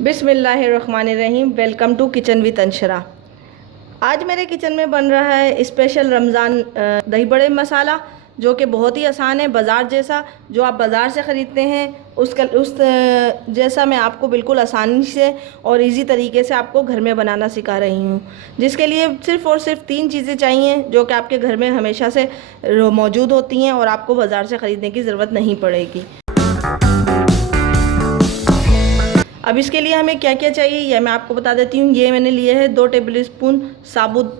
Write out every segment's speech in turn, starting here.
बिस्मिल्लाहिर्रहमानिर्रहीम। Welcome to kitchen with Anshara. आज मेरे किचन में बन रहा है स्पेशल रमज़ान दही बड़े मसाला, जो कि बहुत ही आसान है। बाज़ार जैसा, जो आप बाज़ार से ख़रीदते हैं उस जैसा मैं आपको बिल्कुल आसानी से और इजी तरीके से आपको घर में बनाना सिखा रही हूँ, जिसके लिए सिर्फ़ और सिर्फ 3 चीज़ें चाहिए, जो कि आपके घर में हमेशा से मौजूद होती हैं और आपको बाज़ार से ख़रीदने की ज़रूरत नहीं पड़ेगी। अब इसके लिए हमें क्या क्या चाहिए यह मैं आपको बता देती हूँ। ये मैंने लिए है 2 टेबल स्पून साबुत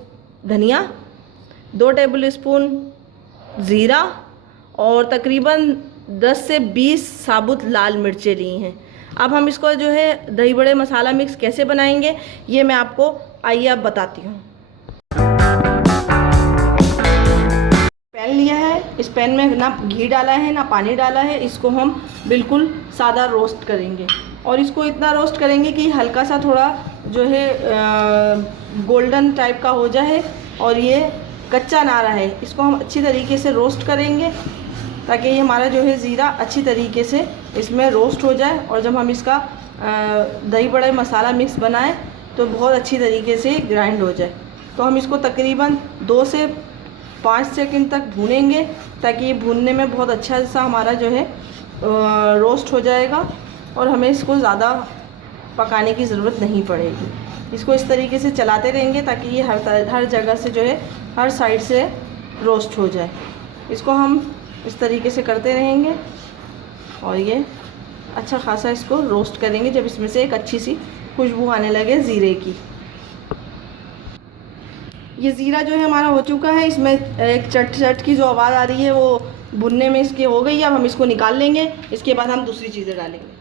धनिया, 2 टेबल स्पून ज़ीरा और तकरीबन 10 से 20 साबुत लाल मिर्चें ली हैं। अब हम इसको जो है दही बड़े मसाला मिक्स कैसे बनाएंगे ये मैं आपको आइए अब बताती हूँ। पैन लिया है, इस पैन में ना घी डाला है ना पानी डाला है। इसको हम बिल्कुल सादा रोस्ट करेंगे और इसको इतना रोस्ट करेंगे कि हल्का सा थोड़ा जो है गोल्डन टाइप का हो जाए और ये कच्चा ना रहे। इसको हम अच्छी तरीके से रोस्ट करेंगे ताकि ये हमारा जो है ज़ीरा अच्छी तरीके से इसमें रोस्ट हो जाए और जब हम इसका दही बड़े मसाला मिक्स बनाएं तो बहुत अच्छी तरीके से ग्राइंड हो जाए। तो हम इसको तकरीबन 2 से 5 सेकंड तक भूनेंगे ताकि ये भूनने में बहुत अच्छा सा हमारा जो है रोस्ट हो जाएगा और हमें इसको ज़्यादा पकाने की ज़रूरत नहीं पड़ेगी। इसको इस तरीके से चलाते रहेंगे ताकि ये हर जगह से जो है हर साइड से रोस्ट हो जाए। इसको हम इस तरीके से करते रहेंगे और ये अच्छा खासा इसको रोस्ट करेंगे जब इसमें से एक अच्छी सी खुशबू आने लगे ज़ीरे की। ये ज़ीरा जो है हमारा हो चुका है, इसमें एक चट चट की जो आवाज़ आ रही है वो भुनने में इसकी हो गई है। अब हम इसको निकाल लेंगे, इसके बाद हम दूसरी चीज़ें डालेंगे।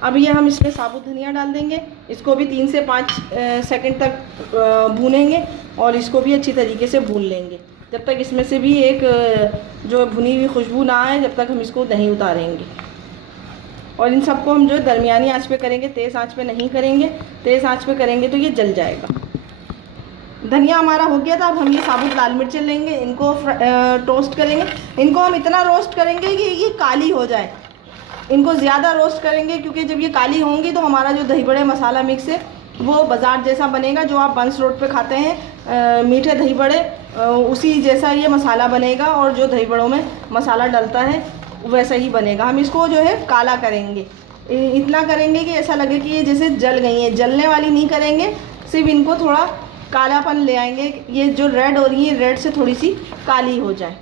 अब ये हम इसमें साबुत धनिया डाल देंगे, इसको भी 3 से 5 सेकंड तक भूनेंगे और इसको भी अच्छी तरीके से भून लेंगे जब तक इसमें से भी एक जो भुनी हुई खुशबू ना आए, जब तक हम इसको नहीं उतारेंगे। और इन सबको हम जो दरमियानी आंच पे करेंगे, तेज़ आंच पे नहीं करेंगे। तेज़ आंच पे करेंगे तो ये जल जाएगा। धनिया हमारा हो गया था। अब हम ये साबुत लाल मिर्चें लेंगे, इनको टोस्ट करेंगे। इनको हम इतना रोस्ट करेंगे कि ये काली हो जाए। इनको ज़्यादा रोस्ट करेंगे क्योंकि जब ये काली होंगी तो हमारा जो दही बड़े मसाला मिक्स है वो बाज़ार जैसा बनेगा, जो आप बंस रोड पे खाते हैं मीठे दही बड़े, उसी जैसा ये मसाला बनेगा और जो दही बड़ों में मसाला डलता है वैसा ही बनेगा। हम इसको जो है काला करेंगे, इतना करेंगे कि ऐसा लगे कि ये जैसे जल गई हैं। जलने वाली नहीं करेंगे, सिर्फ इनको थोड़ा कालापन ले आएंगे। ये जो रेड हो रही है, रेड से थोड़ी सी काली हो जाए।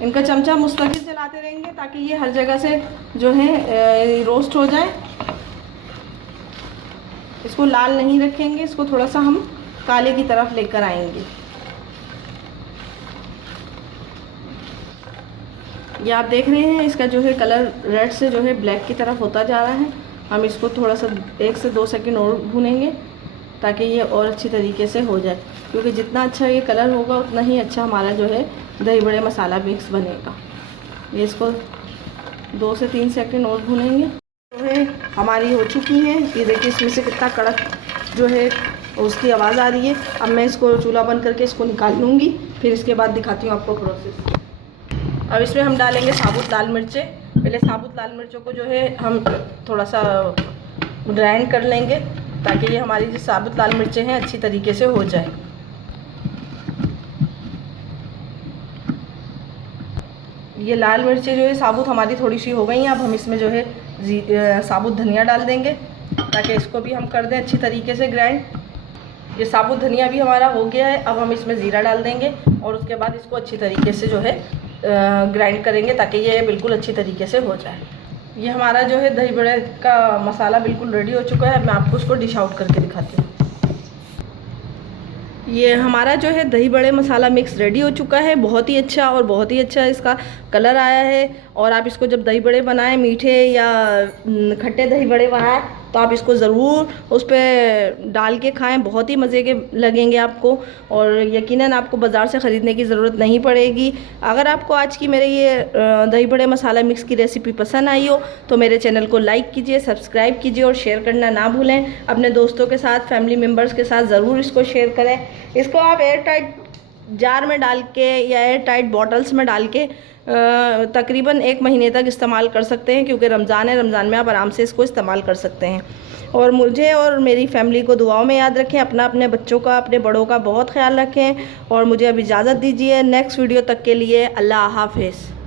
इनका चमचा मुस्तकिल चलाते रहेंगे ताकि ये हर जगह से जो है रोस्ट हो जाए। इसको लाल नहीं रखेंगे, इसको थोड़ा सा हम काले की तरफ लेकर आएंगे। ये आप देख रहे हैं इसका जो है कलर रेड से जो है ब्लैक की तरफ होता जा रहा है। हम इसको थोड़ा सा 1 से 2 सेकंड और भूनेंगे ताकि ये और अच्छी तरीके से हो जाए, क्योंकि जितना अच्छा ये कलर होगा उतना ही अच्छा हमारा जो है दही बड़े मसाला मिक्स बनेगा। ये इसको 2 से 3 सेकंड और भूनेंगे। जो है हमारी हो चुकी है, ये देखिए इसमें से कितना कड़क जो है उसकी आवाज़ आ रही है। अब मैं इसको चूल्हा बंद करके इसको निकाल लूँगी, फिर इसके बाद दिखाती हूँ आपको प्रोसेस। अब इसमें हम डालेंगे साबुत लाल मिर्चें। पहले साबुत लाल मिर्चों को जो है हम थोड़ा सा ग्राइंड कर लेंगे ताकि ये हमारी जो साबुत लाल मिर्चें हैं अच्छी तरीके से हो जाए। ये लाल मिर्चें जो है साबुत हमारी थोड़ी सी हो गई हैं। अब हम इसमें जो है साबुत धनिया डाल देंगे ताकि इसको भी हम कर दें अच्छी तरीके से ग्राइंड। ये साबुत धनिया भी हमारा हो गया है। अब हम इसमें ज़ीरा डाल देंगे और उसके बाद इसको अच्छी तरीके से जो है ग्राइंड करेंगे ताकि ये बिल्कुल अच्छी तरीके से हो जाए। ये हमारा जो है दही बड़े का मसाला बिल्कुल रेडी हो चुका है। मैं आपको उसको डिश आउट करके दिखाती हूँ। ये हमारा जो है दही बड़े मसाला मिक्स रेडी हो चुका है। बहुत ही अच्छा और बहुत ही अच्छा इसका कलर आया है। और आप इसको जब दही बड़े बनाएं, मीठे या खट्टे दही बड़े बनाएं, तो आप इसको ज़रूर उस पर डाल के खाएं। बहुत ही मज़े के लगेंगे आपको और यकीनन आपको बाज़ार से ख़रीदने की ज़रूरत नहीं पड़ेगी। अगर आपको आज की मेरे ये दही बड़े मसाला मिक्स की रेसिपी पसंद आई हो तो मेरे चैनल को लाइक कीजिए, सब्सक्राइब कीजिए और शेयर करना ना भूलें। अपने दोस्तों के साथ, फैमिली मेम्बर्स के साथ ज़रूर इसको शेयर करें। इसको आप एयर टाइट जार में डाल के या एयर टाइट बॉटल्स में डाल के तकरीबन 1 महीने तक इस्तेमाल कर सकते हैं, क्योंकि रमज़ान है, रमज़ान में आप आराम से इसको इस्तेमाल कर सकते हैं। और मुझे और मेरी फैमिली को दुआओं में याद रखें, अपना, अपने बच्चों का, अपने बड़ों का बहुत ख्याल रखें। और मुझे अब इजाज़त दीजिए, नेक्स्ट वीडियो तक के लिए अल्लाह हाफ़िज़।